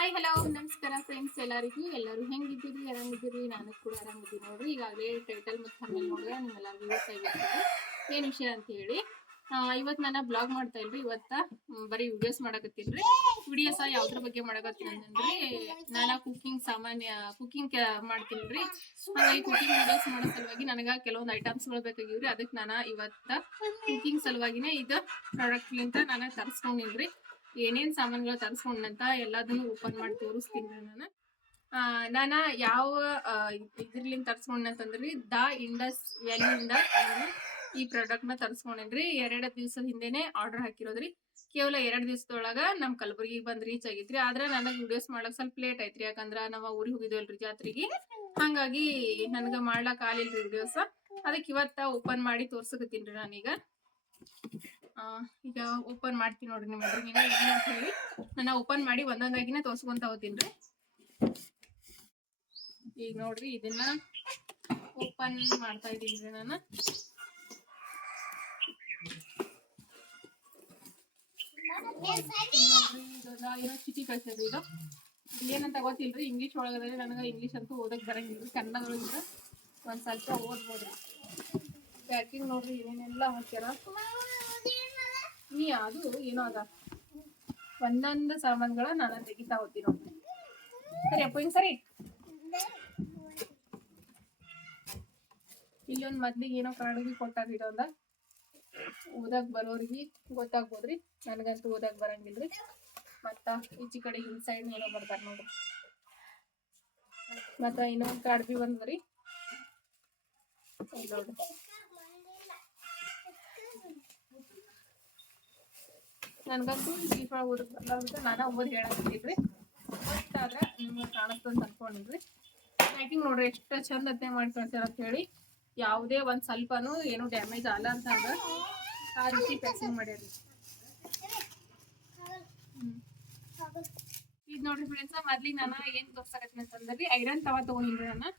Hi hello ನಮಸ್ಕಾರ friends ಎಲ್ಲರಿಗೂ. ಎಲ್ಲರೂ ಹೆಂಗಿದ್ದೀರಿ? ಆರಾಮಿದ್ದೀರಿ? ನಾನು ಕೂಡ ಆರಾಮಿದ್ದೀನಿ ನೋಡ್ರಿ. ಈಗಾಗಲೇ ಟೈಟಲ್ ಮತ್ತು ಹಮ್ಮೇಲೆ ನೋಡಿದ್ರೆ ನಿಮ್ಮೆಲ್ಲರಿಗೂ ಗೊತ್ತಾಗಿರ್ತದೆ ಏನು ವಿಷಯ ಅಂತ ಹೇಳಿ ಇವತ್ತು ನಾನು ಬ್ಲಾಗ್ ಮಾಡ್ತಾ ಇಲ್ರಿ. ಇವತ್ತ ಬರೀ ವಿಡಿಯೋಸ್ ಮಾಡಕತ್ತೀನಿ. ರೀ ವಿಡಿಯೋಸ ಯಾವ್ದ್ರ ಬಗ್ಗೆ ಮಾಡಕತ್ತೀನಿ ಅಂತಂದ್ರೆ, ನಾನು ಕುಕಿಂಗ್ ಸಾಮಾನ್ಯ ಕುಕಿಂಗ್ ಮಾಡ್ತೀನಿ ರೀ. ಹಾಗಾಗಿ ಕುಕಿಂಗ್ ವಿಡಿಯೋಸ್ ಮಾಡೋ ಸಲುವಾಗಿ ನನಗೆ ಕೆಲವೊಂದು ಐಟಮ್ಸ್ಗಳು ಬೇಕಾಗಿವ್ರಿ. ಅದಕ್ಕೆ ನಾನು ಇವತ್ತ ಕುಕಿಂಗ್ ಸಲುವಾಗಿನೇ ಇದು ಪ್ರಾಡಕ್ಟ್ಲಿಂತ ನಾನು ತರಿಸ್ಕೊಂಡಿನ್ರಿ. ಏನೇನ್ ಸಾಮಾನುಗಳು ತರಿಸ್ಕೊಂಡಂತ ಎಲ್ಲದನ್ನು ಓಪನ್ ಮಾಡಿ ತೋರಿಸ್ತೀನಿ ನಾನು. ನಾನು ಯಾವ ಇದ್ರಲಿಂದ ತರಿಸ್ಕೊಂಡಂತಂದ್ರಿ ದ ಇಂಡಸ್ ವ್ಯಾಲಿಯಿಂದ ಈ ಪ್ರಾಡಕ್ಟ್ನ ತರಿಸ್ಕೊಂಡೇನ್ರಿ. ಎರಡ್ ದಿವಸದ ಹಿಂದೆನೆ ಆರ್ಡರ್ ಹಾಕಿರೋದ್ರಿ. ಕೇವಲ ಎರಡ್ ದಿವಸದೊಳಗ ನಮ್ ಕಲಬುರ್ಗಿಗೆ ಬಂದ್ ರೀಚ್ ಆಗಿತ್ರಿ. ಆದ್ರೆ ನನಗ್ ವಿಡಿಯೋಸ್ ಮಾಡಕ್ ಸ್ವಲ್ಪ ಲೇಟ್ ಐತ್ರಿ ಯಾಕಂದ್ರ ನಾವ್ ಊರಿಗೆ ಹೋಗಿದ್ವಲ್ರಿ ಜಾತ್ರೆಗೆ. ಹಂಗಾಗಿ ನನ್ಗ ಮಾಡ್ಲಾಕ್ ಆಲಿಲ್ರಿ ವಿಡಿಯೋಸ್ ಅದಕ್ಕೆ ಇವತ್ತ ಓಪನ್ ಮಾಡಿ ತೋರ್ಸಕತ್ತೀನ್ರಿ ನಾನೀಗ. ಈಗ ಓಪನ್ ಮಾಡ್ತೀನಿ ನೋಡ್ರಿ ನಿಮ್ಮ ಎದುರಿಗಿನ ಅಂತ ಹೇಳಿ. ನಾನು ಓಪನ್ ಮಾಡಿ ಒಂದೊಂದಾಗಿನೇ ತೋರ್ಸ್ಕೊಂತ ಹೋಗ್ತೀನಿ ಈಗ ನೋಡ್ರಿ ಇದನ್ನ ಓಪನ್ ಮಾಡ್ತಾ ಇದ್ದೀನಿ ನಾನು. ಇದೊಂದ ಏನೋ ಚಿಟಿ ಕಳ್ಸೋದು ಇದು ಏನಂತ ಗೊತ್ತಿಲ್ರಿ ಇಂಗ್ಲಿಷ್ ಒಳಗಡೆ ನನಗೆ ಇಂಗ್ಲಿಷ್ ಅಂತೂ ಓದಕ್ ಬರಂಗಿಲ್ರಿ ಕನ್ನಡಗಳಿಂದ ಒಂದ್ ಸ್ವಲ್ಪ ಓದ್ಬೋದ್ರಿ ಪ್ಯಾಕಿಂಗ್ ನೋಡ್ರಿ ಏನೇನೆಲ್ಲ ಹಾಕ್ಯಾರ. ನೀ ಅದು ಏನೋ ಅದ. ಒಂದೊಂದು ಸಾಮಾನುಗಳ ನಾನು ತೆಗಿತಾ ಹೋಗ್ತೀನಿ ಸರಿ ಅಪ್ಪ, ಹಿಂಗ್ ಸರಿ? ಇಲ್ಲೊಂದು ಮೊದ್ಲಿಗೆ ಏನೋ ಕನ್ನಡಿಗೆ ಕೊಟ್ಟಾಗಿಡೋ ಅಂದ. ಓದಾಗ ಬರೋರಿಗೆ ಗೊತ್ತಾಗ್ಬೋದ್ರಿ? ನನಗಂತೂ ಓದಾಗ ಬರಂಗಿಲ್ರಿ. ಮತ್ತ ಈಚೆ ಕಡೆ ಹಿಂದ್ ಸೈಡ್ ಏನೋ ಬರ್ತಾರ ನೋಡ್ರಿ ಮತ್ತ ಇನ್ನೊಂದು ಕಾರ್ಡ್ ಬಿ ಬಂದ್ರಿ ನೋಡ್ರಿ ನನ್ಗಂತೂ ದೀಪಾವಳಿ ಒಳಗೆ ಬರ್ಲಾರ್ದ ಅಂತ ನಾನು ಓದಿ ಹೇಳಕತ್ತಿದ್ರಿ ಗೊತ್ತಾದ್ರೆ ನಿಮ್ಗೆ ಕಾಣಿಸ್ತಂತ ಅನ್ಕೊಂಡಿದ್ರಿ ಪ್ಯಾಕಿಂಗ್ ನೋಡ್ರಿ ಎಷ್ಟು ಚಂದ ಅದ್ನೇ ಮಾಡಿ ಅಂತ ಹೇಳಿ. ಯಾವುದೇ ಒಂದು ಸ್ವಲ್ಪನೂ ಏನು ಡ್ಯಾಮೇಜ್ ಅಲ್ಲ ಅಂತ ಆ ರೀತಿ ಪ್ಯಾಕಿಂಗ್ ಮಾಡ್ಯಾರಿ ಇದ್ ನೋಡ್ರಿ ಫ್ರೆಂಡ್ಸ್ ಮೊದ್ಲಿಗೆ ನಾನು ಏನು ತೋರ್ಸಕತ್ತೀನಿ ಅಂತಂದ್ರಿ ಐರನ್ ತವಾ ತೊಗೊಂಡಿದ್ರಿ ನಾನು.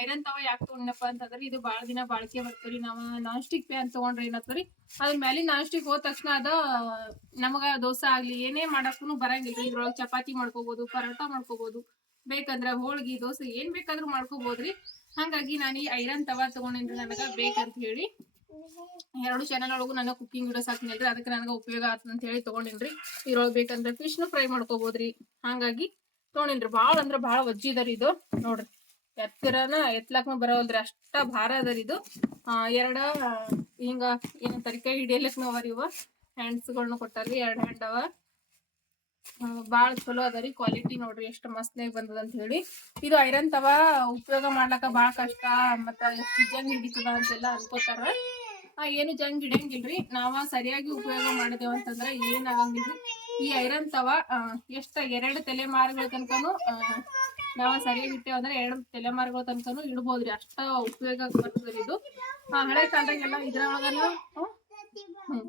ಐರನ್ ತವ ಯಾಕೆ ತಗೊಂಡಪ್ಪ ಅಂತಂದ್ರೆ ಇದು ಬಾಳ ದಿನ ಬಾಳಿಕೆ ಬರ್ತೀರಿ ನಾವು ನಾನ್ ಸ್ಟಿಕ್ ಪ್ಯಾನ್ ತಗೊಂಡ್ರೆ ಏನತ್ತರಿ ಅದ್ರ ಮೇಲೆ ನಾನ್ ಸ್ಟಿಕ್ ಹೋದ ತಕ್ಷಣ ಅದ, ನಮಗ ದೋಸೆ ಆಗ್ಲಿ, ಏನೇ ಮಾಡಕ್ಕೂ ಬರಂಗಿಲ್ಲ ಇದ್ರೊಳಗೆ ಚಪಾತಿ ಮಾಡ್ಕೋಬಹುದು ಪರೋಟ ಮಾಡ್ಕೋಬಹುದು ಬೇಕಂದ್ರ ಹೋಳ್ಗಿ, ದೋಸೆ ಏನ್ ಬೇಕಾದ್ರೂ ಮಾಡ್ಕೋಬಹುದ್ರಿ ಹಂಗಾಗಿ ನಾನು ಈ ಐರನ್ ತವಾ ನನಗೆ ನನಗ ಬೇಕಂತ ಹೇಳಿ. ಎರಡು ಚಾನಲ್ ಒಳಗೂ ನನಗೆ ಕುಕ್ಕಿಂಗ್ ವಿಡಿಯೋಸ್ ಹಾಕಿನಲ್ರಿ ಅದಕ್ಕೆ ನನಗೆ ಉಪಯೋಗ ಆತ ಅಂತ ಹೇಳಿ ತಗೊಂಡಿನ್ರಿ ಇದ್ರೊಳಗೆ ಬೇಕಂದ್ರೆ ಫಿಶ್ನು ಫ್ರೈ ಮಾಡ್ಕೋಬಹುದ್ರಿ ಹಂಗಾಗಿ ತಗೊಂಡಿನ್ರಿ ಭಾಳ ಅಂದ್ರ ಭಾಳ ವಜ್ಜಿ ಇದರಿ ಇದು. ನೋಡ್ರಿ. ಎತ್ತರನ ಎತ್ಲಕ್ನು ಬರೋಲ್ರಿ ಅಷ್ಟ ಭಾರ ಅದರಿ ಇದು. ಎರಡ, ಹಿಂಗ, ಏನ್ ಕೈ ಅವ ಅವರಿ ಇವ. ಹ್ಯಾಂಡ್ಸ್ಗಳ್ನು ಕೊಟ್ಟಾರ್ರಿ ಎರಡು ಹ್ಯಾಂಡ್ ಅವ. ಭಾಳ ಚಲೋ ಅದರಿ ಕ್ವಾಲಿಟಿ ನೋಡ್ರಿ, ಎಷ್ಟು ಮಸ್ತ್ನಾಗ ಬಂದದ ಅಂತ ಹೇಳಿ. ಇದು ಐರನ್ ತವ, ಉಪಯೋಗ ಮಾಡ್ಲಕ್ಕ ಬಾಳ ಕಷ್ಟ. ಮತ್ತ ಜಂಗ್ ಹಿಡಿತದ ಅಂತೆಲ್ಲ ಅನ್ಕೋತಾರ. ಏನು ಜಂಗ್ ಹಿಡಿಯಂಗಿಲ್ರಿ. ನಾವ ಸರಿಯಾಗಿ ಉಪಯೋಗ ಮಾಡಿದೇವ ಅಂತಂದ್ರ ಏನಾಗಂಗಿಲ್ರಿ ಈ ಐರನ್ ತವ ಎಷ್ಟ, ಎರಡು ತಲೆಮಾರುಗಳ ತನಕನು ನಾವ ಸರಿಯಾಗಿ ಇಟ್ಟೇವ ಅಂದ್ರೆ ಎರಡು ತಲೆಮಾರುಗಳ ತನಕನು ಇಡ್ಬೋದ್ರಿ. ಅಷ್ಟ ಉಪಯೋಗ ಬರ್ತದ್ರಿ ಇದು. ಹಳೆ ಕಾಲದಾಗೆಲ್ಲ ಇದ್ರ ಹ್ಮ್.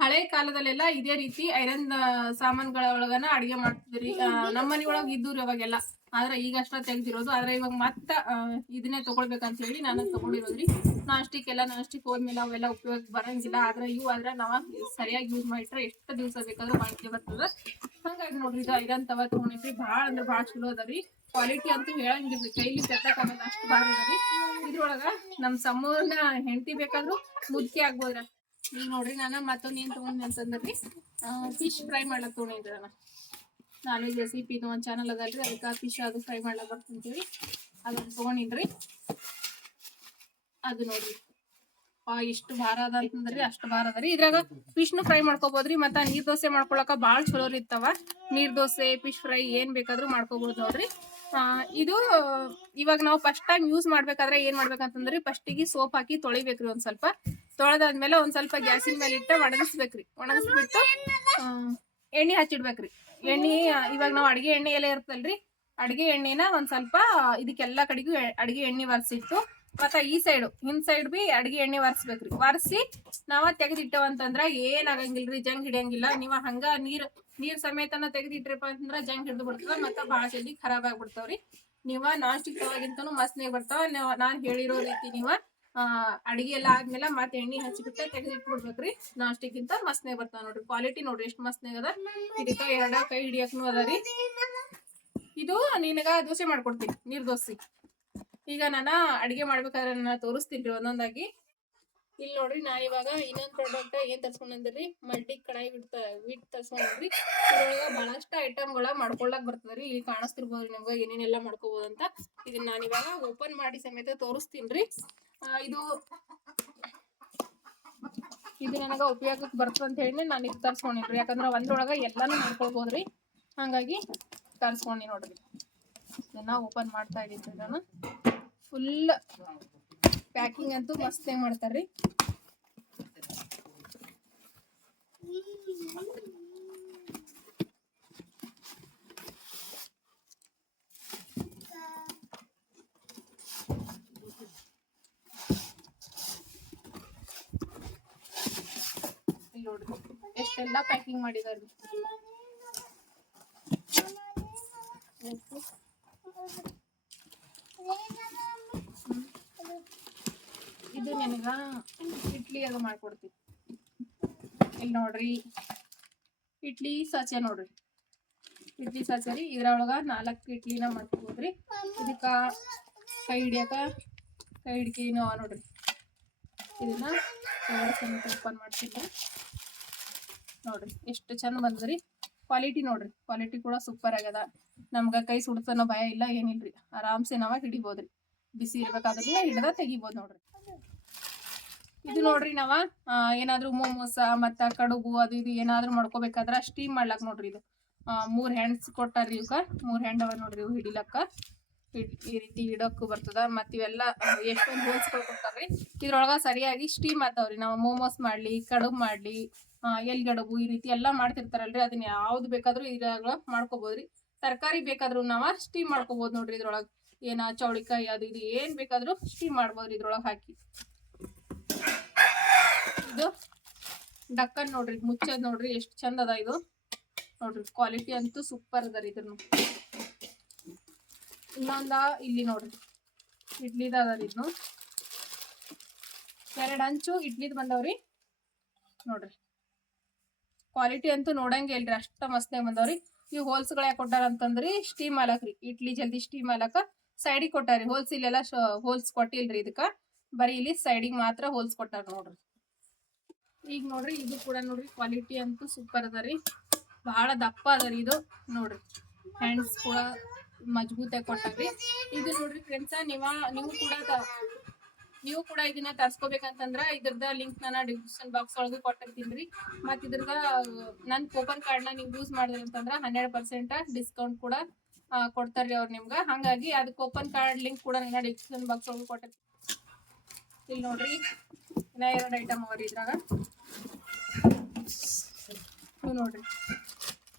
ಹಳೆ ಕಾಲದಲ್ಲೆಲ್ಲ ಇದೇ ರೀತಿ ಐರನ್ ಸಾಮಾನುಗಳ ಒಳಗನ ಅಡಿಗೆ ಮಾಡ್ತಿದ್ರಿ. ಆ, ನಮ್ಮ ಮನಿ ಒಳಗ್ ಇದ್ದು ಅವಾಗೆಲ್ಲ. ಆದ್ರೆ ಈಗ ಅಷ್ಟ ತೆಗ್ದಿರೋದು. ಆದ್ರೆ ಇವಾಗ ಮತ್ತ ಇದನ್ನೇ ತಗೊಳ್ಬೇಕಂತ ಹೇಳಿ ನಾನು ತಗೊಂಡಿರೋದ್ರಿ. ನಾನ್ ಸ್ಟಿಕ್ ಎಲ್ಲ ನಾನ್ ಸ್ಟಿಕ್ ಹೋದ್ಮೇಲೆ ಅವೆಲ್ಲ ಉಪಯೋಗ ಬರಂಗಿಲ್ಲ. ಆದ್ರೆ ಇವು ಆದ್ರೆ ನಾವ ಸರಿಯಾಗಿ ಯೂಸ್ ಮಾಡಿಟ್ರೆ ಎಷ್ಟು ದಿವಸ ಬೇಕಾದ್ರೂ ಬಾಳಿಕೆ ಬರ್ತದ. ಹಂಗಾಗಿ ನೋಡ್ರಿ ಇದು ಐರನ್ ತವ ತಗೊಂಡಿದ್ರಿ. ಭಾಳ ಅಂದ್ರೆ ಭಾಳ ಚಲೋ ಅದ ಕ್ವಾಲಿಟಿ ಅಂತ ಹೇಳಂಗಿಲ್ರಿ ಕೈಲಿ ತೆಗ್ದಕ್ಕಾಗಲ್ಲ ಅಷ್ಟು ಬಾರದ್ರಿ. ಇದ್ರೊಳಗ ನಮ್ ಸಮೂಹನ ಹೆಂಡತಿ ಬೇಕಾದ್ರೂ ಮುದ್ದೆ ಆಗ್ಬೋದ್ರ? ಈಗ ನೋಡ್ರಿ, ನಾನು ಮತ್ತೊಂದು ಏನ್ ತಗೊಂಡೆ ಅಂತಂದ್ರಿ. ಫಿಶ್ ಫ್ರೈ ಮಾಡ್ಲಕ್ ತಗೊಂಡಿದ್ದೆ ನಾನು. ರೆಸಿಪಿ ಇದು ಒಂದು ಚಾನಲ್ ಅದಲ್ರಿ, ಅದಕ್ಕೆ ಫಿಶ್ ಅದು ಫ್ರೈ ಮಾಡ್ಲಕ್ ಬರ್ತಿಂತೀವಿ. ಅದನ್ನ ತಗೊಂಡಿನ್ರಿ. ಅದು ನೋಡ್ರಿ. ಪಾ ಎಷ್ಟು ಭಾರ ಅದ ಅಂತಂದ್ರಿ, ಅಷ್ಟು ಭಾರ ಅದ ರೀ. ಇದ್ರಾಗ ಫಿಶ್ನು ಫ್ರೈ ಮಾಡ್ಕೋಬೋದ್ರಿ, ಮತ್ತ ನೀರ್ ದೋಸೆ ಮಾಡ್ಕೊಳಕ ಬಾಳ ಚಲೋ ಇರ್ತಾವ ನೀರ್ ದೋಸೆ ಫಿಶ್ ಫ್ರೈ ಏನ್ ಬೇಕಾದ್ರೂ ಮಾಡ್ಕೋಬಹುದು ನೋಡ್ರಿ. ಇದು, ಇವಾಗ ನಾವು ಫಸ್ಟ್ ಆಗಿ ಯೂಸ್ ಮಾಡ್ಬೇಕಾದ್ರೆ ಏನ್ ಮಾಡ್ಬೇಕಂತಂದ್ರಿ ಫಸ್ಟಿಗೆ ಸೋಪ್ ಹಾಕಿ ತೊಳಿಬೇಕ್ರಿ ಒಂದ್ ಸ್ವಲ್ಪ. ತೊಳೆದಾದ್ಮೇಲೆ ಒಂದ್ ಸ್ವಲ್ಪ ಗ್ಯಾಸಿನ ಮೇಲೆ ಇಟ್ಟ ಒಣಗಿಸ್ಬೇಕ್ರಿ. ಒಣಗಿಸ್ಬಿಟ್ಟು ಎಣ್ಣೆ ಹಚ್ಚಿಡ್ಬೇಕ್ರಿ. ಎಣ್ಣೆ, ಇವಾಗ ನಾವು ಅಡಿಗೆ ಎಣ್ಣೆ ಎಲ್ಲ ಇರ್ತಲ್ರಿ, ಅಡಿಗೆ ಎಣ್ಣೆನ ಒಂದ್ ಸ್ವಲ್ಪ ಇದಕ್ಕೆಲ್ಲ ಕಡೆಗೂ ಅಡಿಗೆ ಎಣ್ಣೆ ಒರೆಸಿಟ್ಟು, ಮತ್ತ ಈ ಸೈಡ್ ಹಿಂದ್ ಸೈಡ್ ಬಿ ಅಡಿಗೆ ಎಣ್ಣೆ ಒರೆಸ್ಬೇಕ್ರಿ. ಒರೆಸಿ ನಾವ ತೆಗೆದಿಟ್ಟವಂತಂದ್ರ ಏನ್ ಆಗಂಗಿಲ್ರಿ, ಜಂಗ್ ಹಿಡಿಯಂಗಿಲ್ಲ. ನೀವ ಹಂಗ ನೀರ್ ನೀರ್ ಸಮೇತನ ತೆಗೆದಿಟ್ರಪ್ಪ ಅಂತಂದ್ರ ಜಂಗ್ ಹಿಡಿದು ಬಿಡ್ತದ, ಮತ್ತ ಬಾಳ ಜಲ್ದಿ ಖರಾಬ್ ಆಗ್ಬಿಡ್ತಾವ್ರಿ. ನೀವ ನಾನ್ ಸ್ಟಿಕ್ ತವಾಗಿಂತನು ಬರ್ತಾವ ನಾನ್ ಹೇಳಿರೋ ರೀತಿ ನೀವ ಅಡಿಗೆ ಎಲ್ಲ ಆದ್ಮೇಲೆ ಮತ್ತೆ ಎಣ್ಣೆ ಹಚ್ಚಿಬಿಟ್ಟ ತೆಗೆದಿಟ್ಬಿಡ್ಬೇಕ್ರಿ. ನಾನ್ ಸ್ಟಿಕ್ ಮಸ್ತ್ನಾಗ ಬರ್ತಾವ ನೋಡ್ರಿ, ಕ್ವಾಲಿಟಿ ನೋಡ್ರಿ ಎಷ್ಟ್ ಮಸ್ತ್ನಾಗ ಅದ. ಇದಕ್ಕ ಎರಡ ಕೈ ಹಿಡಿಯಕ್ನು ಅದ ರೀ. ಇದು ನಿನಗ ದೋಸೆ ಮಾಡ್ಕೊಡ್ತೀನಿ, ನೀರ್ ದೋಸೆ ಈಗ ನಾನ ಅಡಿಗೆ ಮಾಡ್ಬೇಕಾದ್ರೆ ನಾನು ತೋರಿಸ್ತೀನಿ ಒಂದೊಂದಾಗಿ. ಇಲ್ಲಿ ನೋಡ್ರಿ, ನಾ ಇವಾಗ ಇನ್ನೊಂದ್ ಪ್ರಾಡಕ್ಟ್ ಏನ್ ತರ್ಸ್ಕೊಂಡ್ರಿ ಮಲ್ಟಿ ಕಡಾಯಿ ಬಿಡ್ತ ಬಿಟ್ ತರ್ಸ್ಕೊಂಡ್ರಿ ಇದ್ರೊಳಗ ಬಹಳಷ್ಟು ಐಟಮ್ಗಳ ಮಾಡ್ಕೊಳಕ್ ಬರ್ತದ್ರಿ, ಇಲ್ಲಿ ಕಾಣಿಸ್ತಿರ್ಬೋದ್ರಿ ನಿಮ್ಗ, ಏನೇನೆಲ್ಲ ಮಾಡ್ಕೋಬಹುದು ಅಂತ. ಇದನ್ನ ನಾನು ಇವಾಗ ಓಪನ್ ಮಾಡಿ ಸಮೇತ ತೋರಿಸ್ತೀನ್ರಿ. ಇದು ಇದು ನನಗ ಉಪಯೋಗಕ್ಕೆ ಬರ್ತದ ಅಂತ ಹೇಳಿ ನಾನು ಇದು ತರ್ಸ್ಕೊಂಡಿನ್ರಿ. ಯಾಕಂದ್ರ ಒಂದ್ರೊಳಗ ಎಲ್ಲಾನು ಮಾಡ್ಕೊಳ್ಬೋದ್ರಿ. ಹಂಗಾಗಿ ತರ್ಸ್ಕೊಂಡಿ ನೋಡ್ರಿ. ಇದನ್ನ ಓಪನ್ ಮಾಡ್ತಾ ಇದ್ದೀನಿ ಇದನ್ನ ಫುಲ್ ಪ್ಯಾಕಿಂಗ್ ಅಂತೂ ಮಸ್ತ್ ಮಾಡ್ತಾರ್ರಿ. ನೋಡ್ರಿ ಎಷ್ಟೆಲ್ಲಾ ಪ್ಯಾಕಿಂಗ್ ಮಾಡಿದಾರ್ರಿ. ಇದು ನಿನಗ ಇಡ್ಲಿ ಅದು ಮಾಡ್ಕೊಡ್ತೀವಿ ಇಲ್ಲಿ ನೋಡ್ರಿ. ಇಡ್ಲಿ ಸಚೆ ನೋಡ್ರಿ. ಇಡ್ಲಿ ಸಾಚೆ ರೀ. ಇದ್ರೊಳಗ ನಾಲ್ಕು ಇಡ್ಲಿನ ಮಾಡ್ಕೋಬೋದ್ರಿ. ಇದಕ್ಕ ಕೈ ಹಿಡಿಯಕ, ಕೈ ಹಿಡ್ಕಿನೂ ನೋಡ್ರಿ. ಇದನ್ನ ಓಪನ್ ಮಾಡ್ತೀನಿ ನೋಡ್ರಿ ಎಷ್ಟು ಚಂದ ಬಂದ್ರಿ ಕ್ವಾಲಿಟಿ ನೋಡ್ರಿ. ಕ್ವಾಲಿಟಿ ಕೂಡ ಸೂಪರ್ ಆಗ್ಯದ. ನಮ್ಗೆ ಕೈ ಸುಡ್ತನೋ ಭಯ ಇಲ್ಲ, ಏನಿಲ್ರಿ. ಆರಾಮ್ಸೆ ನಾವಾಗ ಹಿಡಿಬೋದ್ರಿ. ಬಿಸಿ ಇರ್ಬೇಕಾದ್ರೆ ಹಿಡ್ದ ತೆಗಿಬೋದು ನೋಡ್ರಿ. ಇದು ನೋಡ್ರಿ ನಾವ ಏನಾದ್ರೂ ಮೋಮೋಸ ಮತ್ತ ಕಡುಬು ಅದು ಇದು ಏನಾದ್ರೂ ಮಾಡ್ಕೋಬೇಕಾದ್ರ ಸ್ಟೀಮ್ ಮಾಡ್ಲಕ್ ನೋಡ್ರಿ ಇದು. ಮೂರ್ ಹ್ಯಾಂಡ್ಸ್ ಕೊಟ್ಟಾರ್ರಿ ಇವಕ್ಕ ಮೂರ್ ಹ್ಯಾಂಡ್ ಅವ ನೋಡ್ರಿ ಇವು ಹಿಡಿಲಕ್ಕ. ಈ ರೀತಿ ಇಡಕ್ಕೂ ಬರ್ತದ. ಮತ್ತ ಇವೆಲ್ಲ ಎಷ್ಟೊಂದು ಹೋಲ್ಸ್ಗಳು ಕೊಡ್ತಾರ್ರಿ ಇದ್ರೊಳಗ ಸರಿಯಾಗಿ ಸ್ಟೀಮ್ ಆತಾವ್ರಿ ನಾವು ಮೋಮೋಸ್ ಮಾಡ್ಲಿ ಕಡುಬು ಮಾಡ್ಲಿ ಎಲ್ಗಡಬು ಎಲ್ಗಡುಬು ಈ ರೀತಿ ಎಲ್ಲಾ ಮಾಡ್ತಿರ್ತಾರಲ್ರಿ. ಅದನ್ನ ಯಾವ್ದು ಬೇಕಾದ್ರೂ ಇದ್ರಾಗ ಮಾಡ್ಕೋಬಹುದ್ರಿ ತರಕಾರಿ ಬೇಕಾದ್ರೂ ನಾವ ಸ್ಟೀಮ್ ಮಾಡ್ಕೋಬಹುದು ನೋಡ್ರಿ ಇದ್ರೊಳಗ. ಏನ ಚೌಳಿಕಾಯಿ ಅದು ಇದು ಏನ್ ಬೇಕಾದ್ರೂ ಸ್ಟೀಮ್ ಮಾಡ್ಬೋದ್ರಿ ಇದ್ರೊಳಗೆ ಹಾಕಿ. ಇದು ಡಕ್ಕನ್ ನೋಡ್ರಿ, ಮುಚ್ಚದ್ ನೋಡ್ರಿ, ಎಷ್ಟು ಚಂದ ಅದ ಇದು. ನೋಡ್ರಿ ಕ್ವಾಲಿಟಿ ಅಂತೂ ಸೂಪರ್ ಅದ ರೀ ಇದನ್ನು ಇನ್ನೊಂದ ಇಲ್ಲಿ ನೋಡ್ರಿ, ಇಡ್ಲಿದ ಅದ ರೀ ಇದನ್ನು ಎರಡು ಅಂಚು ಇಡ್ಲಿದ್ ಬಂದವ್ರಿ. ನೋಡ್ರಿ ಕ್ವಾಲಿಟಿ ಅಂತೂ ನೋಡಂಗೆ ಇಲ್ರಿ, ಅಷ್ಟ ಮಸ್ತ್ನಾಗ ಬಂದವ್ರಿ. ಈ ಹೋಲ್ಸ್ಗಳು ಯಾಕೆ ಕೊಟ್ಟಾರ ಅಂತಂದ್ರಿ ಸ್ಟೀಮ್ ಹಾಲಕ್ರಿ ಇಡ್ಲಿ ಜಲ್ದಿ ಸ್ಟೀಮ್ ಹಾಲಕ ಸೈಡಿಗೆ ಕೊಟ್ಟಾರಿ. ಹೋಲ್ಸ್ ಇಲ್ಲೆಲ್ಲ ಹೋಲ್ಸ್ ಕೊಟ್ಟಿಲ್ರಿ ಇದಕ್ಕ. ಬರೀ ಇಲ್ಲಿ ಸೈಡಿಗೆ ಮಾತ್ರ ಹೋಲ್ಸ್ ಕೊಟ್ಟಾರ ನೋಡ್ರಿ. ಈಗ ನೋಡ್ರಿ, ಇದು ಕೂಡ ನೋಡ್ರಿ ಕ್ವಾಲಿಟಿ ಅಂತೂ ಸೂಪರ್ ಅದ ರೀ. ಬಹಳ ದಪ್ಪ ಅದ ರೀ ಇದು ನೋಡ್ರಿ. ಹ್ಯಾಂಡ್ಸ್ ಕೂಡ ಮಜಬೂತಾಗಿ ಕೊಟ್ಟಾರಿ ಇದು ನೋಡ್ರಿ ಫ್ರೆಂಡ್ಸ ನೀವ, ನೀವು ಕೂಡ ನೀವು ಕೂಡ ಇದನ್ನ ತರ್ಸ್ಕೋಬೇಕಂತಂದ್ರ ಇದ್ರದ ಲಿಂಕ್ ನಾನು ಡಿಸ್ಕ್ರಿಪ್ಷನ್ ಬಾಕ್ಸ್ ಒಳಗೆ ಕೊಟ್ಟಿರ್ತೀನಿ ಮತ್ತ ಇದ್ರದ ನನ್ ಕೂಪನ್ ಕಾರ್ಡ್ನ ನೀವು ಯೂಸ್ ಮಾಡಿದ್ರಂತಂದ್ರ ಹನ್ನೆರಡು ಪರ್ಸೆಂಟ್ ಡಿಸ್ಕೌಂಟ್ ಕೂಡ ಕೊಡ್ತಾರ್ರಿ ಅವ್ರು ನಿಮ್ಗೆ. ಹಾಗಾಗಿ ಅದಕ್ಕೆ ಓಪನ್ ಕಾರ್ಡ್ ಲಿಂಕ್ ಕೂಡ ನಾನು ಡಿಸ್ಕ್ರಿಪ್ಷನ್ ಬಾಕ್ಸ್ ಒಳಗೆ ಕೊಟ್ಟಿರ್ತೀನಿ ಇಲ್ಲಿ ನೋಡ್ರಿ. ಇನ್ನ ಎರಡು ಐಟಮ್ ರೀ ಇದ್ರಾಗ. ನೋಡ್ರಿ.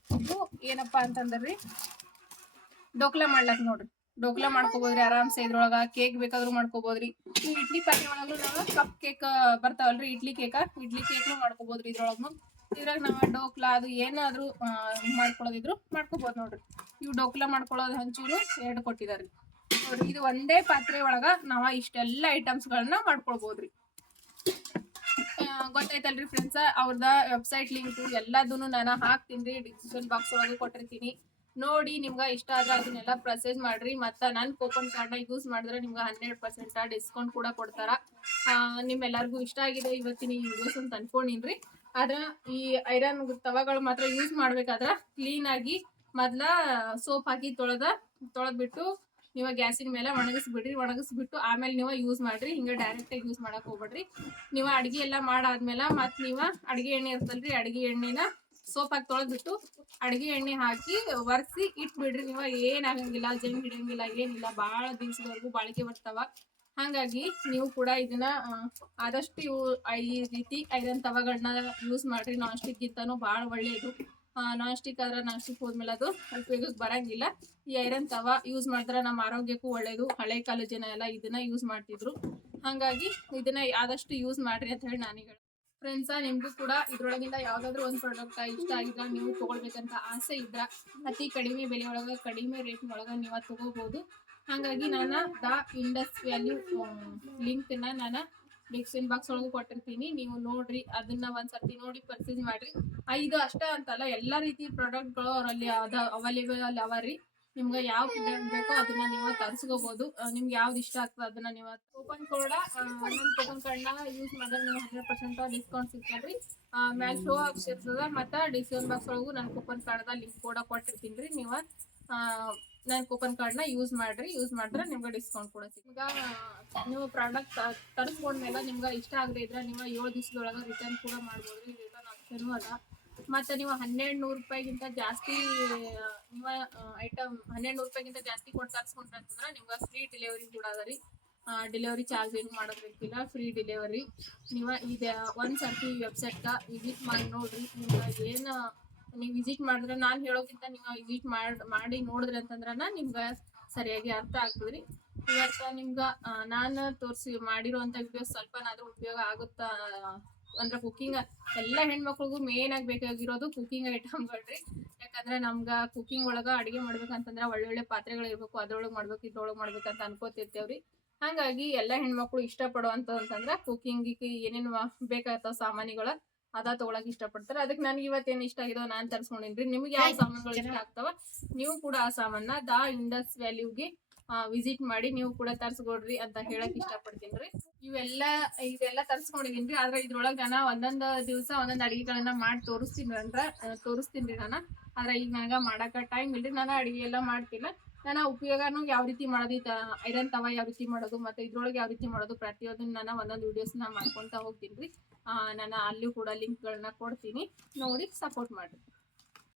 ಇದು ಏನಪ್ಪಾ ಅಂತಂದ್ರಿ? ಡೋಕ್ಲಾ ಮಾಡ್ಲಕ್ ನೋಡ್ರಿ. ಡೋಕ್ಲಾ ಮಾಡ್ಕೋಬೋದ್ರಿ ಆರಾಮ್ಸೆ ಇದ್ರೊಳಗ. ಕೇಕ್ ಬೇಕಾದ್ರೂ ಮಾಡ್ಕೋಬೋದ್ರಿ. ಇಡ್ಲಿ ಪಾತ್ರೆ ಒಳಗೂ ನಾವು ಕಪ್ ಕೇಕ್ ಬರ್ತಾವಲ್ರಿ, ಇಡ್ಲಿ ಕೇಕ ಇಡ್ಲಿ ಕೇಕ್ನು ಮಾಡ್ಕೋಬೋದ್ರಿ ಇದ್ರೊಳಗ್ನು. ಇದ್ರಾಗ ನಾವ್ ಡೋಕ್ಲಾ ಅದು ಏನಾದ್ರೂ ಮಾಡ್ಕೊಳ್ಳೋದಿದ್ರು ಮಾಡ್ಕೋಬಹುದು ನೋಡ್ರಿ. ಇವು ಡೋಕ್ಲಾ ಮಾಡ್ಕೊಳ್ಳೋದು ಹಂಚೂರು ಎರಡು ಕೊಟ್ಟಿದಾರ್ರಿ. ನೋಡ್ರಿ, ಇದು ಒಂದೇ ಪಾತ್ರೆ ಒಳಗ ನಾವ ಇಷ್ಟೆಲ್ಲ ಐಟಮ್ಸ್ ಗಳನ್ನ ಮಾಡ್ಕೊಳ್ಬೋದ್ರಿ ಗೊತ್ತಾಯ್ತಲ್ರಿ ಫ್ರೆಂಡ್ಸ್ ಅವ್ರದ ವೆಬ್ಸೈಟ್ ಲಿಂಕ್ ಎಲ್ಲದನ್ನು ನಾನು ಹಾಕ್ತೀನಿ ಡಿಸ್ಕ್ರಿಪ್ಷನ್ ಬಾಕ್ಸ್ ಒಳಗೆ ಕೊಟ್ಟಿರ್ತೀನಿ. ನೋಡಿ, ನಿಮ್ಗೆ ಇಷ್ಟ ಆದ್ರೆ ಅದನ್ನೆಲ್ಲ ಪ್ರೊಸೆಸ್ ಮಾಡ್ರಿ. ಮತ್ತೆ ನನ್ನ ಕೂಪನ್ ಕಾರ್ಡ್ನ ಯೂಸ್ ಮಾಡಿದ್ರೆ ನಿಮ್ಗೆ ಹನ್ನೆರಡು ಪರ್ಸೆಂಟ್ ಡಿಸ್ಕೌಂಟ್ ಕೂಡ ಕೊಡ್ತಾರ. ನಿಮ್ಮೆಲ್ಲರಿಗೂ ಇಷ್ಟ ಆಗಿದೆ, ಇವತ್ತಿನ ವಿಡಿಯೋಸ್ ಅಂತ ಅನ್ಕೊಂಡಿನ್ರಿ ಆದ್ರ ಈ ಐರನ್ ತವಗಳು ಮಾತ್ರ ಯೂಸ್ ಮಾಡ್ಬೇಕಾದ್ರ ಕ್ಲೀನ್ ಆಗಿ ಮೊದ್ಲ ಸೋಪ್ ಹಾಕಿ ತೊಳೆದ, ತೊಳೆದ್ಬಿಟ್ಟು ನೀವು ಗ್ಯಾಸಿನ ಮೇಲೆ ಒಣಗಿಸ್ಬಿಡ್ರಿ, ಒಣಗಿಸ್ಬಿಟ್ಟು ಆಮೇಲೆ ನೀವು ಯೂಸ್ ಮಾಡ್ರಿ, ಹಿಂಗೆ ಡೈರೆಕ್ಟ್ ಆಗಿ ಯೂಸ್ ಮಾಡಕ್ ಹೋಗ್ಬೇಡ್ರಿ. ನೀವು ಅಡಿಗೆ ಎಲ್ಲ ಮಾಡಾದ್ಮೇಲೆ ಮತ್ತೆ ನೀವ ಅಡಿಗೆ ಎಣ್ಣೆ ಇರ್ತಲ್ರಿ, ಅಡಿಗೆ ಎಣ್ಣೆನ ಸೋಪ್ ಹಾಕಿ ತೊಳೆದ್ಬಿಟ್ಟು ಅಡಿಗೆ ಎಣ್ಣೆ ಹಾಕಿ ಒರೆಸಿ ಇಟ್ಬಿಡ್ರಿ. ನೀವ ಏನಾಗಂಗಿಲ್ಲ ಜಂಗ್ ಹಿಡಿಯಂಗಿಲ್ಲ, ಏನಿಲ್ಲ ಭಾಳ ದಿವ್ಸದವರೆಗೂ ಬಾಳಿಕೆ ಬರ್ತಾವ. ಹಂಗಾಗಿ ನೀವು ಕೂಡ ಇದನ್ನ ಆದಷ್ಟು ಇವು ಈ ರೀತಿ ಐರನ್ ತವಗಳನ್ನ ಯೂಸ್ ಮಾಡ್ರಿ. ನಾನ್ ಸ್ಟಿಕ್ ಗಿಂತನೂ ಭಾಳ ಒಳ್ಳೇದು. ನಾನ್ ಸ್ಟಿಕ್ ಆದ್ರೆ ನಾನ್ ಸ್ಟಿಕ್ ಹೋದ್ಮೇಲೆ ಅದು ಉಪಯೋಗಕ್ಕೆ ಬರಂಗಿಲ್ಲ. ಈ ಐರನ್ ತವ ಯೂಸ್ ಮಾಡಿದ್ರೆ ನಮ್ಮ ಆರೋಗ್ಯಕ್ಕೂ ಒಳ್ಳೇದು. ಹಳೆ ಕಾಲದ ಜನ ಎಲ್ಲ ಇದನ್ನ ಯೂಸ್ ಮಾಡ್ತಿದ್ರು. ಹಾಗಾಗಿ ಇದನ್ನ ಆದಷ್ಟು ಯೂಸ್ ಮಾಡ್ರಿ ಅಂತ ಹೇಳಿ ನಾನೀಗ ಫ್ರೆಂಡ್ಸ ನಿಮ್ಗೂ ಕೂಡ ಇದ್ರೊಳಗಿಂದ ಯಾವ್ದಾದ್ರು ಒಂದು ಪ್ರಾಡಕ್ಟ್ ಇಷ್ಟ ಆಗಿದ್ರ ನೀವು ತಗೊಳ್ಬೇಕಂತ ಆಸೆ ಇದ್ರ, ಅತಿ ಕಡಿಮೆ ಬೆಲೆ ಒಳಗ, ಕಡಿಮೆ ರೇಟ್ ಒಳಗ ನೀವು ತಗೋಬಹುದು ಹಾಗಾಗಿ ನಾನು ದ ಇಂಡಸ್ ವ್ಯಾಲ್ಯೂ ಲಿಂಕ್ನ ನಾನು ಡಿಸ್ಕ್ರಿಪ್ಷನ್ ಬಾಕ್ಸ್ ಒಳಗೂ ಕೊಟ್ಟಿರ್ತೀನಿ. ನೀವು ನೋಡ್ರಿ, ಅದನ್ನ ಒಂದ್ಸರ್ತಿ ನೋಡಿ ಪರ್ಚೇಸ್ ಮಾಡ್ರಿ. ಇದು ಅಷ್ಟೇ ಅಂತಲ್ಲ, ಎಲ್ಲ ರೀತಿ ಪ್ರಾಡಕ್ಟ್ಗಳು ಅವರಲ್ಲಿ ಅದ ಅವೈಲೇಬಲ್ ಅವ ರೀ. ನಿಮ್ಗೆ ಯಾವ ಬೇಕೋ ಅದನ್ನ ನೀವು ತರಿಸ್ಕೋಬಹುದು ನಿಮ್ಗೆ ಯಾವ್ದು ಇಷ್ಟ ಆಗ್ತದೆ ಅದನ್ನ ನೀವು ಕೂಪನ್ ಕೋಡ್ ಕೂಪನ್ ಕಾರ್ಡ್ನ ಯೂಸ್ ಮಾಡಿದ್ರೆ ನಿಮ್ಗೆ ಹಂಡ್ರೆಡ್ ಪರ್ಸೆಂಟ್ ಡಿಸ್ಕೌಂಟ್ ಸಿಗ್ತದ್ರಿ. ಮ್ಯಾಲ್ ಶೋ ಆಪ್ಸ್ ಇರ್ತದ ಮತ್ತು ಡಿಸ್ಕೌಂಟ್ ಬಾಕ್ಸ್ ಒಳಗೂ ನಾನು ಕೂಪನ್ ಕಾರ್ಡ್ದ ಲಿಂಕ್ ಕೂಡ ಕೊಟ್ಟಿರ್ತೀನಿ ರೀ ನೀವು. ನನ್ನ ಕೂಪನ್ ಕಾರ್ಡ್ನ ಯೂಸ್ ಮಾಡ್ರಿ, ಯೂಸ್ ಮಾಡಿದ್ರೆ ನಿಮ್ಗೆ ಡಿಸ್ಕೌಂಟ್ ಕೂಡ ಸಿಗುತ್ತೆ. ಈಗ, ನೀವು ಪ್ರಾಡಕ್ಟ್ ತರಿಸ್ಕೊಂಡ್ಮೇಲೆ ನಿಮ್ಗೆ ಇಷ್ಟ ಆಗದೆ ಇದ್ರೆ ನೀವು ಏಳು ದಿವಸದೊಳಗೆ ರಿಟರ್ನ್ ಕೂಡ ಮಾಡ್ಬೋದು ರಿಟರ್ನ್ ಆಪ್ಷನು ಅದ ಮತ್ತು ನೀವು ಹನ್ನೆರಡು ನೂರು ರೂಪಾಯಿಗಿಂತ ಜಾಸ್ತಿ ನೀವು ಐಟಮ್ ಹನ್ನೆರಡು ನೂರು ರೂಪಾಯಿಗಿಂತ ಜಾಸ್ತಿ ಕೊಟ್ಟು ತರಿಸ್ಕೊಂಡ್ರೆ ಅಂತಂದ್ರೆ ನಿಮ್ಗೆ ಫ್ರೀ ಡೆಲಿವರಿ ಕೂಡ ಅದ ರೀ. ಡೆಲಿವರಿ ಚಾರ್ಜ್ ಏನು ಮಾಡೋದು ಬೇಕಿಲ್ಲ ಫ್ರೀ ಡೆಲಿವರಿ ನೀವು ಇದು, ಒಂದು ಸರ್ತಿ ವೆಬ್ಸೈಟ್ಗೆ ವಿಸಿಟ್ ಮಾಡಿ ನೋಡ್ರಿ, ನಿಮ್ಗೆ ಏನು ನೀವು ವಿಸಿಟ್ ಮಾಡಿದ್ರೆ ನಾನು ಹೇಳೋಕ್ಕಿಂತ ನೀವು ವಿಸಿಟ್ ಮಾಡಿ ನೋಡಿದ್ರಿ ಅಂತಂದ್ರೆ ನಿಮ್ಗೆ ಸರಿಯಾಗಿ ಅರ್ಥ ಆಗ್ತದ್ರಿ. ಇವತ್ತು ನಿಮ್ಗೆ ನಾನು ತೋರಿಸಿ ಮಾಡಿರುವಂಥ ವಿಡಿಯೋಸ್ ಸ್ವಲ್ಪನಾದ್ರೂ ಉಪಯೋಗ ಆಗುತ್ತಾ? ಅಂದ್ರೆ ಕುಕ್ಕಿಂಗ್ ಎಲ್ಲ ಹೆಣ್ಮಕ್ಳಿಗೂ ಮೇನ್ ಆಗಿ ಬೇಕಾಗಿರೋದು ಕುಕ್ಕಿಂಗ್ ಐಟಮ್ಗಳ್ರಿ ಯಾಕಂದ್ರೆ ನಮ್ಗೆ ಕುಕ್ಕಿಂಗ್ ಒಳಗೆ ಅಡುಗೆ ಮಾಡ್ಬೇಕಂತಂದ್ರೆ ಒಳ್ಳೊಳ್ಳೆ ಪಾತ್ರೆಗಳು ಇರಬೇಕು, ಅದ್ರೊಳಗೆ ಮಾಡ್ಬೇಕು, ಇದ್ರೊಳಗೆ ಮಾಡ್ಬೇಕಂತ ಅನ್ಕೋತಿರ್ತೇವ್ರಿ. ಹಾಗಾಗಿ ಎಲ್ಲ ಹೆಣ್ಮಕ್ಳು ಇಷ್ಟಪಡುವಂತ ಅಂತಂದ್ರೆ ಕುಕ್ಕಿಂಗಿಗೆ ಏನೇನು ಬೇಕಾಗ್ತಾವ ಸಾಮಾನುಗಳ ಅದ ತಗೊಳಕ್ ಇಷ್ಟಪಡ್ತಾರೆ. ಅದಕ್ಕೆ ನನಗೆ ಏನ್ ಇಷ್ಟ ಆಗಿದೋ ನಾನು ತರ್ಸ್ಕೊಂಡಿನ್ರಿ. ನಿಮ್ಗೆ ಯಾವ ಸಾಮಾನುಗಳು ಇಷ್ಟ ಆಗ್ತಾವ ನೀವು ಕೂಡ ಆ ಸಾಮಾನ ದಾ ಇಂಡಸ್ ವ್ಯಾಲ್ಯೂಗೆ ವಿಸಿಟ್ ಮಾಡಿ ನೀವು ಕೂಡ ತರ್ಸ್ಕೊಡ್ರಿ ಅಂತ ಹೇಳಕ್ ಇಷ್ಟಪಡ್ತೀನಿ ಪಡ್ತೀನ್ರಿ ಇವೆಲ್ಲ ಇದೆಲ್ಲ ತರ್ಸ್ಕೊಂಡಿದೀನ್ರಿ. ಆದ್ರೆ ಇದ್ರೊಳಗ ನಾನು ಒಂದೊಂದ್ ದಿವಸ ಒಂದೊಂದ್ ಅಡಿಗೆಗಳನ್ನ ಮಾಡಿ ತೋರಿಸ್ತೀನಿ ಅಂತ ತೋರಿಸ್ತೀನಿ ರೀ ನಾನು. ಆದ್ರೆ ಈಗ ನನಗ ಮಾಡಾಕ ಟೈಮ್ ಇಲ್ರಿ. ನಾನು ಅಡಿಗೆ ಎಲ್ಲ ಮಾಡ್ತಿಲ್ಲ. ನಾನು ಉಪಯೋಗನು ಯಾವ ರೀತಿ ಮಾಡೋದು ಐರನ್ ತವ ಯಾವ ರೀತಿ ಮಾಡೋದು ಮತ್ತೆ ಇದ್ರೊಳಗೆ ಯಾವ ರೀತಿ ಮಾಡೋದು ಪ್ರತಿಯೊಂದನ್ನ ನಾನು ಒಂದೊಂದು ವಿಡಿಯೋಸ್ನ ಮಾಡ್ಕೊಂತ ಹೋಗ್ತೀನಿ ರೀ ನಾನು ಅಲ್ಲಿ ಕೂಡ ಲಿಂಕ್ಗಳನ್ನ ಕೊಡ್ತೀನಿ. ನೋಡಿ ಸಪೋರ್ಟ್ ಮಾಡಿರಿ.